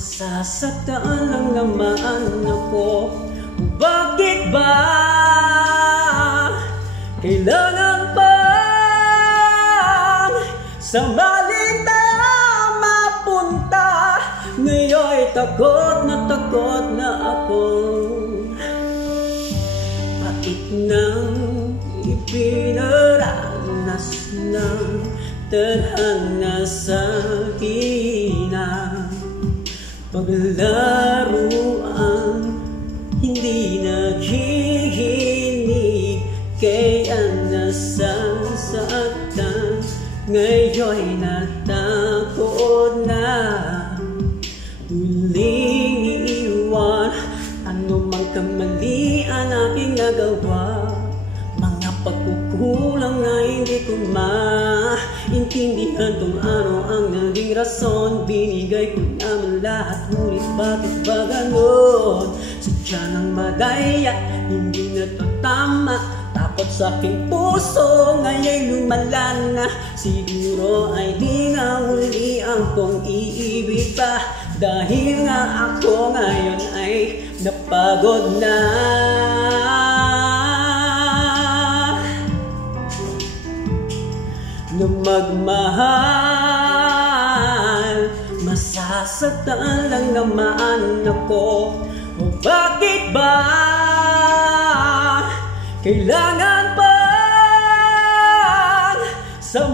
Nasasaktan lang naman ako. Bakit ba kailangan pa sa maling mapunta? Ngayon'y takot na ako. Bakit nang ipinaranas ng tadhana sa hina? Paglaruan hindi naghihinig, kaya nasasaktan. Ngayon'y natakot na muling iiwan. Ano mang kamali ang aking nagawa, mga pagkukulang na hindi ko maintindihan kung ano ang naging rason. Binigay ko naman lahat, ngunit bakit ba ganon? Sadya ng madaya, hindi na to tama. Takot sa aking puso, ngayon'y lumala na. Siguro ay di na uli akong iibig pa, dahil nga ako ngayon ay napagod na. Nung magmahal, masasaktan lang naman ako. O bakit ba kailangan pa sa